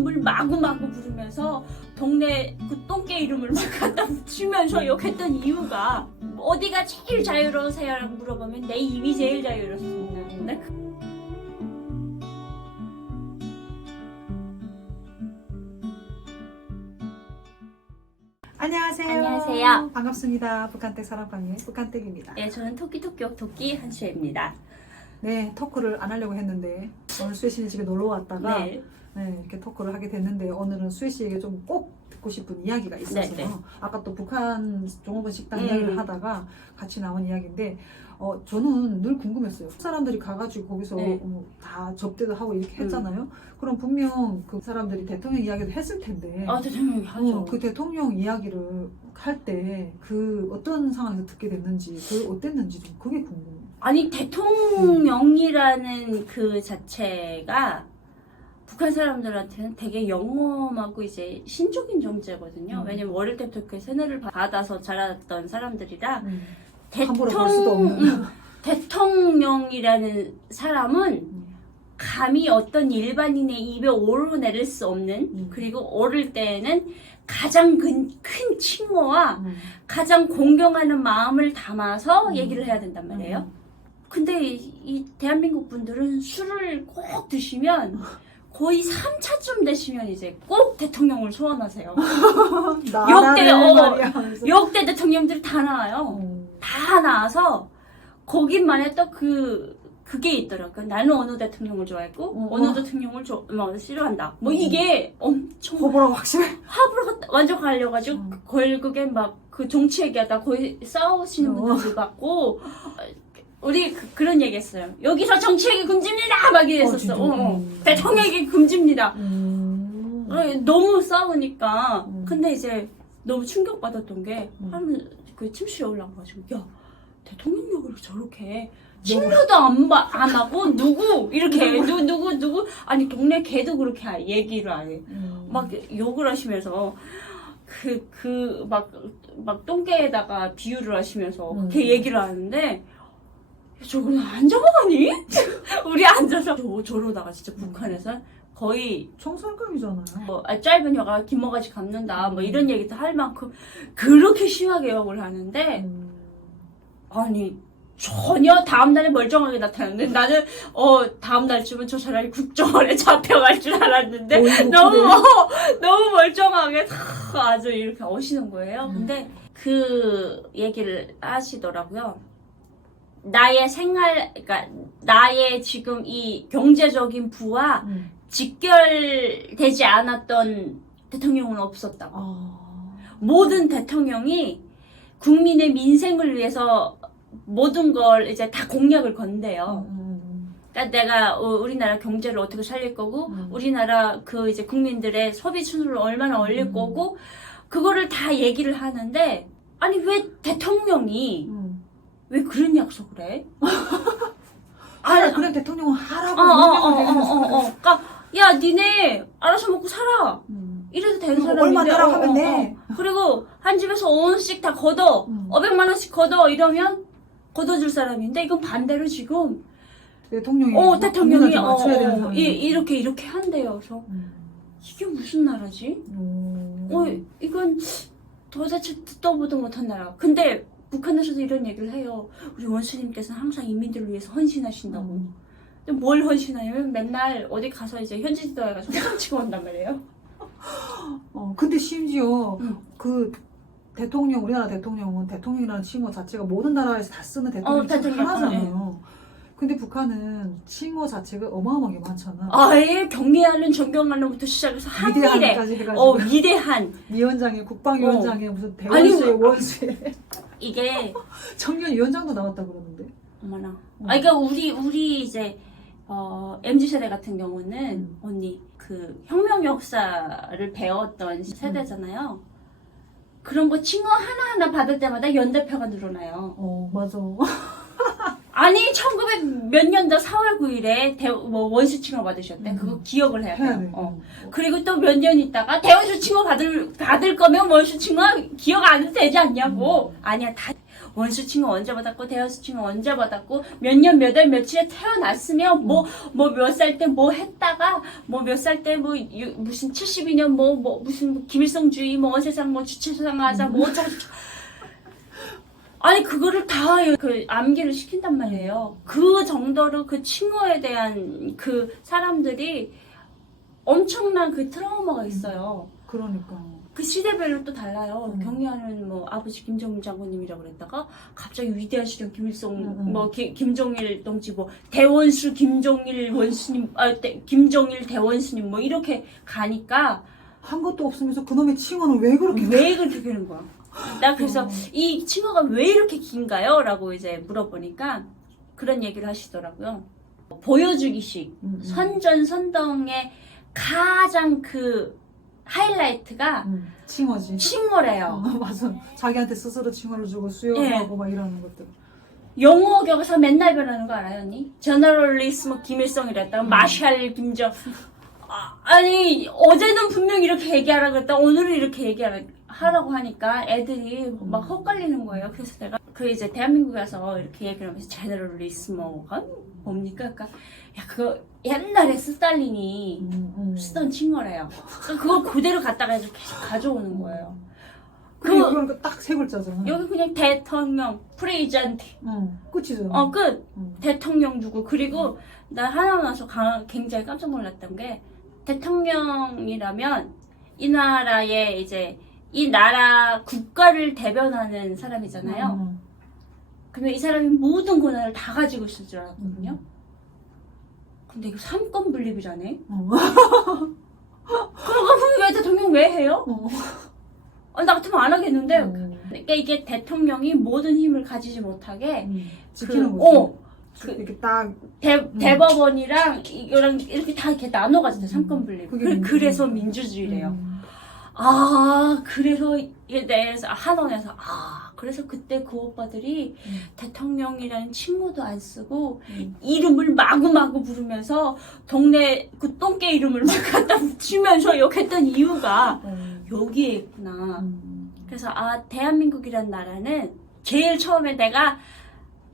이름을 마구마구 부르면서 동네 그 똥개 이름을 막 갖다 붙이면서 욕했던 이유가 어디가 제일 자유로우세요? 라고 물어보면 내 입이 제일 자유롭습니다. 근데 안녕하세요. 안녕하세요. 반갑습니다. 북한댁 사랑방의 북한댁입니다. 네, 저는 토끼토끼역 토끼 한수혜입니다. 네, 토크를 안 하려고 했는데 오늘 수혜 씨 집에 놀러 왔다가 네. 이렇게 토크를 하게 됐는데 오늘은 수혜 씨에게 좀 꼭 듣고 싶은 이야기가 있어서 네. 아까 또 북한 종업원 식당 이야기를 하다가 같이 나온 이야기인데 저는 늘 궁금했어요. 사람들이 가가지고 거기서 네. 다 접대도 하고 이렇게 했잖아요. 그럼 분명 그 사람들이 대통령 이야기도 했을 텐데 대통령이 하죠. 그 대통령 이야기를 할 때 그 어떤 상황에서 듣게 됐는지 그 어땠는지 좀 그게 궁금해요. 아니 대통령이라는 그 자체가 북한 사람들한테는 되게 영험하고 이제 신적인 존재거든요. 왜냐면 어릴 때부터 그 세뇌를 받아서 자랐던 사람들이라 함부로 갈 수도 없는. 대통령이라는 사람은 감히 어떤 일반인의 입에 오르내릴 수 없는 그리고 오를 때에는 가장 큰 칭호와 가장 공경하는 마음을 담아서 얘기를 해야 된단 말이에요. 근데 이 대한민국 분들은 술을 꼭 드시면 거의 3차쯤 되시면 이제 꼭 대통령을 소환하세요. 역대 대통령들이 다 나와요. 다 나와서 거기만에 또 그게 있더라고요. 나는 어느 대통령을 좋아했고 어느 대통령을 싫어한다. 뭐 이게 엄청 호불호가 확실해. 화불로 완전 갈려가지고 결국에 막 그 정치 얘기하다 거의 싸우시는 분들도 봤고 우리 그런 얘기했어요. 여기서 정치 얘기 금지입니다. 막 이랬었어. 대통령 얘기 금지입니다. 너무 싸우니까. 근데 이제 너무 충격받았던 게 하는 그 침실에 올라가가지고 야 대통령 욕을 저렇게 해. 친구도 안 하고 누구 이렇게 누구 아니 동네 개도 그렇게 얘기를 안 해. 막 욕을 하시면서 막 똥개에다가 비유를 하시면서 그렇게 얘기를 하는데 저거는 안 적어가니? 우리 앉아서 저러다가 진짜 북한에서 거의 총살감이잖아요. 짧은 혀가 긴 모가지 감는다 뭐 이런 얘기도 할 만큼 그렇게 심하게 욕을 하는데 아니 전혀 다음날에 멀쩡하게 나타났는데 나는 다음날쯤은 저 사람이 국정원에 잡혀갈 줄 알았는데 너무 멀쩡하게 아주 이렇게 어시는 거예요. 근데 그 얘기를 하시더라고요. 그러니까 나의 지금 이 경제적인 부와 직결되지 않았던 대통령은 없었다고. 모든 대통령이 국민의 민생을 위해서 모든 걸 이제 다 공약을 건대요. 그러니까 내가 우리나라 경제를 어떻게 살릴 거고, 우리나라 그 이제 국민들의 소비 수준을 얼마나 올릴 거고, 그거를 다 얘기를 하는데, 아니 왜 대통령이 왜 그런 약속을 해? 그래 대통령은 하라고. 그러니까 야 니네 알아서 먹고 살아. 이래도 되는 사람인데 얼마 내라고 하면 돼. 그리고 한 집에서 5원씩 다 걷어 500만 원씩 걷어 이러면 걷어줄 사람인데 이건 반대로 지금 대통령이 대통령이 되는 이렇게 한대요. 그래서 이게 무슨 나라지? 이건 도대체 듣도 보도 못한 나라. 근데 북한에서도 이런 얘기를 해요. 우리 원수님께서는 항상 인민들을 위해서 헌신하신다고. 근데 뭘 헌신하냐면 맨날 어디 가서 이제 현지 지도해가지고 소장 치고 온단 말이에요. 근데 심지어 그 대통령 우리나라 대통령은 대통령이라는 칭호 자체가 모든 나라에서 다 쓰는 대통령 하나잖아요. 근데 북한은 칭호 자체가 어마어마하게 많잖아. 아예 경례하는 존경하는부터 시작해서 한미래 위대한 위원장에 국방위원장에 무슨 대원수에 원수에 이게 청년위원장도 나왔다 그러는데. 어머나. 그러니까 우리 이제 MZ 세대 같은 경우는 언니 그 혁명 역사를 배웠던 세대잖아요. 그런 거 칭호 하나하나 받을 때마다 연대표가 늘어나요. 맞아. 아니 1900 몇 년도 4월 9일에 뭐 원수 칭호 받으셨대. 그거 기억을 해야 해야 돼요. 돼. 그리고 또 몇 년 있다가 대원수 칭호 받을 거면 원수 칭호 기억 안 해도 되지 않냐고. 아니야, 다 원수 칭호 언제 받았고 대원수 칭호 언제 받았고 몇 년 몇 월 며칠에 태어났으면 뭐 몇 살 때 뭐 했다가 뭐 몇 살 때 뭐 무슨 72년 뭐 무슨 김일성주의 뭐 세상 뭐 주체사상하자 뭐 어쩌고 아니 그거를 다 그 암기를 시킨단 말이에요. 그 정도로 그 칭호에 대한 그 사람들이 엄청난 그 트라우마가 있어요. 그러니까. 그 시대별로 또 달라요. 음. 경리하는 뭐 아버지 김정일 장군님이라고 그랬다가 갑자기 위대하시던 김일성 뭐 김정일 동지 뭐 대원수 김정일 원수님 김정일 대원수님 뭐 이렇게 가니까 한 것도 없으면서 그놈의 칭호는 왜 그렇게 되는 거야. 나 그래서 이 칭호가 왜 이렇게 긴가요? 라고 이제 물어보니까 그런 얘기를 하시더라고요. 보여주기식 선전선동의 가장 그 하이라이트가 칭호지. 칭호래요. 맞아. 자기한테 스스로 칭호를 주고 수용하고 막 이러는 것들. 영어 교과서 맨날 변하는 거 알아요, 언니? 저너럴리스트 김일성이랬다. 마샬 김정. 아니 어제는 분명 이렇게 얘기하라고 했다. 오늘은 이렇게 얘기하라고 하니까 애들이 막 헛갈리는 거예요. 그래서 내가 그 이제 대한민국에서 이렇게 얘기를 하면서 제너럴리스모가 뭡니까? 그러니까 야 그거 옛날에 스탈린이 쓰던 칭호래요. 그걸 그대로 갖다가 이렇게 계속 가져오는 거예요. 그러니까 딱 세 글자잖아. 여기 그냥 대통령, 프레지던트. 끝이잖아. 끝. 대통령 주고 그리고 나 하나 나서 굉장히 깜짝 놀랐던 게 대통령이라면 이 나라의 이제 이 나라 국가를 대변하는 사람이잖아요. 그러면 이 사람이 모든 권한을 다 가지고 있을 줄 알았거든요. 근데 이거 삼권 분립이라네. 그럼 왜 대통령 왜 해요? 나 같으면 안 하겠는데. 그러니까 이게 대통령이 모든 힘을 가지지 못하게 지키는 거지. 이렇게 딱 대법원이랑 이거랑 이렇게 다 이렇게 나눠가지고 삼권 분립. 그래서 민주주의래요. 그래서 이게 내에서 한원에서 그래서 그때 그 오빠들이 대통령이라는 칭호도 안 쓰고 이름을 마구마구 부르면서 동네 그 똥개 이름을 막 갖다 붙이면서 욕했던 이유가 여기에 있구나. 그래서 대한민국이란 나라는 제일 처음에 내가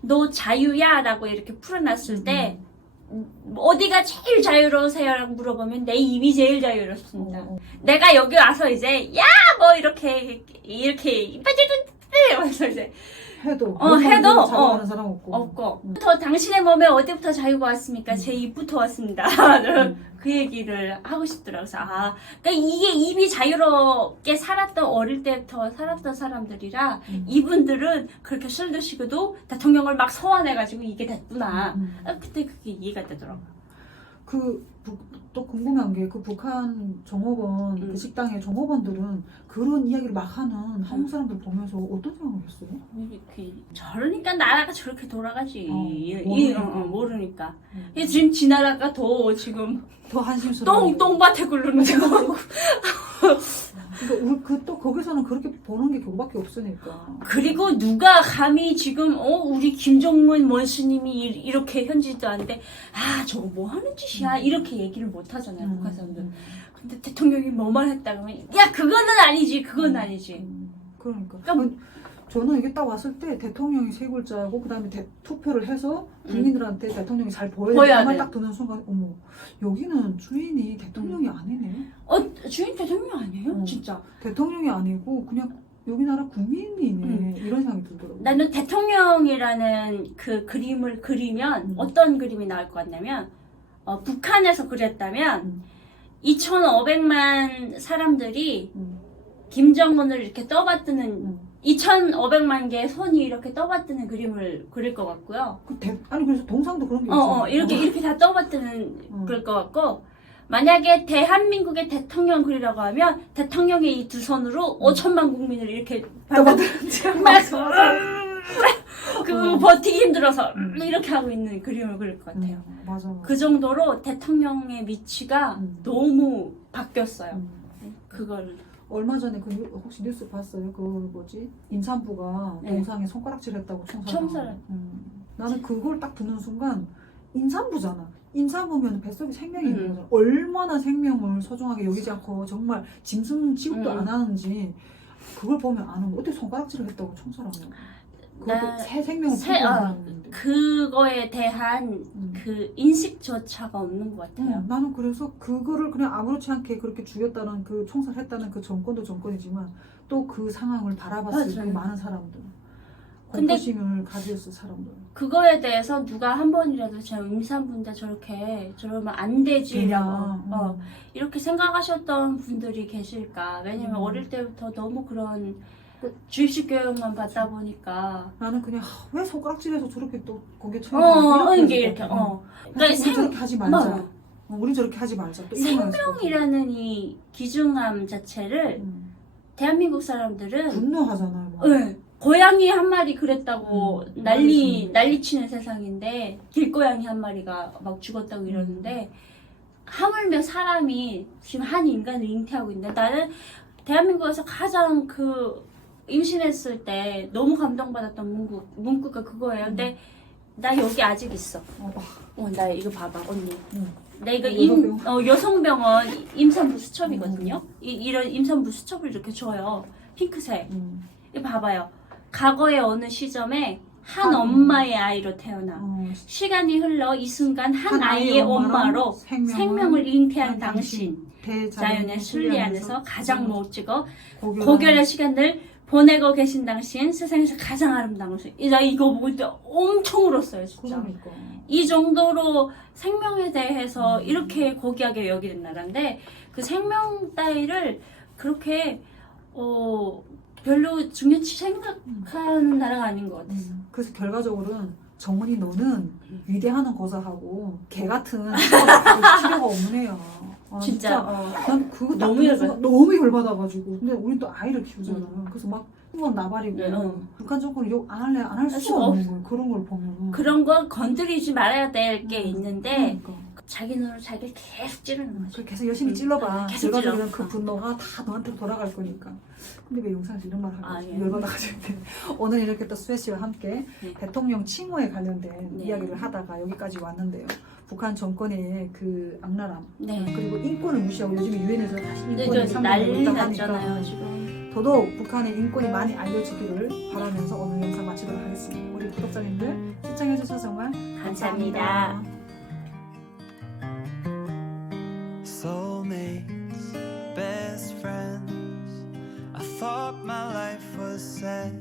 너 자유야? 라고 이렇게 풀어놨을 때 어디가 제일 자유로우세요? 라고 물어보면 내 입이 제일 자유롭습니다. 내가 여기 와서 이제 야! 뭐 이렇게 하면서 이제 해도 자유하는 사람 없고. 당신의 몸에 어디부터 자유가 왔습니까? 제 입부터 왔습니다. 그 얘기를 하고 싶더라고요. 그래서 그러니까 이게 입이 자유롭게 살았던 어릴 때부터 살았던 사람들이라 이분들은 그렇게 술 드시고도 대통령을 막 소환해가지고 이게 됐구나. 그때 그게 이해가 되더라고요. 또 궁금한 게 그 북한 종업원 그 식당의 종업원들은 그런 이야기를 막 하는 한국 사람들 보면서 어떤 생각을 했어요? 저러니까 나라가 저렇게 돌아가지. 모르니까. 음. 지금 지 나라가 더 지금 더 한심스러워. 똥밭에 굴르는 거. 그러니까 또 거기서는 그렇게 보는 게 그거밖에 없으니까. 그리고 누가 감히 지금 우리 김정은 원수님이 이렇게 현지도 아닌데 저거 뭐 하는 짓이야 이렇게 얘기를 못 하잖아요 북한 사람들. 근데 대통령이 뭐만 했다 그러면 야 그거는 아니지 그건 아니지. 그러니까 저는 이게 딱 왔을 때 대통령이 세 글자고 그다음에 투표를 해서 국민들한테 대통령이 잘 보여야 돼. 딱 드는 순간 어머 여기는 주인이 대통령이 아니네. 주인 대통령 아니에요? 진짜. 대통령이 아니고 그냥 여기 나라 국민이네. 이런 생각이 들더라고요. 나는 대통령이라는 그 그림을 그리면 어떤 그림이 나올 것 같냐면 북한에서 그렸다면 2,500만 사람들이 김정은을 이렇게 떠받드는 2,500만 개의 손이 이렇게 떠받드는 그림을 그릴 것 같고요. 그래서 동상도 그런 게 있잖아요. 이렇게 다 떠받드는 그릴 것 같고 만약에 대한민국의 대통령 그리라고 하면 대통령의 이 두 손으로 5천만 국민을 이렇게 그 버티기 힘들어서 이렇게 하고 있는 그림을 그릴 것 같아요. 맞아. 그 정도로 대통령의 위치가 너무 바뀌었어요. 그걸 얼마 전에 혹시 뉴스 봤어요? 임산부가 동상에 손가락질 했다고 총살. 나는 그걸 딱 듣는 순간 임산부잖아. 임산부면 뱃속에 생명이 있는 거잖아. 얼마나 생명을 소중하게 여기지 않고 정말 짐승 취급도 안 하는지 그걸 보면 아는 거. 어떻게 손가락질을 했다고 청소를 하냐고. 그것도 새 생명을 부여하는데. 그거에 대한 그 인식조차가 없는 것 같아요. 나는 그래서 그거를 그냥 아무렇지 않게 그렇게 죽였다는 그 총살을 했다는 그 정권도 정권이지만 또 그 상황을 바라봤을 그 많은 사람들. 근데 공포심을 가졌을 사람들. 그거에 대해서 누가 한 번이라도 제 임산부인데 저러면 안 되지라고 이렇게 생각하셨던 분들이 계실까? 왜냐면 어릴 때부터 너무 그런 주입식 교육만 받다 보니까 나는 그냥 왜 손가락질해서 저렇게 또 거기에 쳐야 이렇게 그러니까 우리 저렇게 하지 말자. 우리 저렇게 하지 말자. 또 생명이라는 이 귀중함 자체를 대한민국 사람들은 분노하잖아요. 네. 고양이 한 마리 그랬다고 난리치는 세상인데 길고양이 한 마리가 막 죽었다고 이러는데 하물며 사람이 지금 한 인간을 잉태하고 있는데 나는 대한민국에서 가장 그 임신했을 때 너무 감동받았던 문구가 그거예요. 근데 나 여기 아직 있어. 나 이거 봐봐 언니. 나 이거 여성병원 임산부 수첩이거든요. 이런 임산부 수첩을 이렇게 줘요. 핑크색. 이거 봐봐요. 과거의 어느 시점에 한 엄마의 아이로 태어나 시간이 흘러 이 순간 한 아이의 엄마로 생명을 잉태한 당신 자연의 순리 안에서 가장 멋지고 고결의 시간을 보내고 계신 당신 세상에서 가장 아름다운 것을 나 이거 보고 때 엄청 울었어요 진짜. 그러니까. 이 정도로 생명에 대해서 이렇게 고귀하게 여기는 나라인데 그 생명 따위를 그렇게 별로 중요치 생각하는 나라가 아닌 것 같았어. 그래서 결과적으로는 정은이 너는 위대하는 거사하고 개 같은 필요가 없는 애야. 진짜. 난 그거 너무 너무 열받아가지고. 근데 우린 또 아이를 키우잖아. 그래서 막 그건 나발이고 북한 정권을 욕 안 할래 안 할 수가 없는 거야. 그런 걸 보면. 그런 걸 건드리지 말아야 될 게 있는데 자기 눈으로 자기를 계속 찌르는 거지. 계속 열심히 찔러봐. 계속 결과적으로는 그 분노가 다 너한테 돌아갈 거니까. 근데 왜 영상에서 이런 말을 하고 열받아가지고. 오늘 이렇게 또 수혜 씨와 함께 대통령 칭호에 관련된 이야기를 하다가 여기까지 왔는데요. 북한 정권의 그 악랄함 그리고 인권을 무시하고 요즘에 유엔에서 다시 인권이 상당히 있다고 하니까 더더욱 북한의 인권이 많이 알려지기를 바라면서 오늘 영상 마치도록 하겠습니다. 우리 구독자님들 시청해주셔서 정말 감사합니다. Soulmates, best friends. I thought my life was set.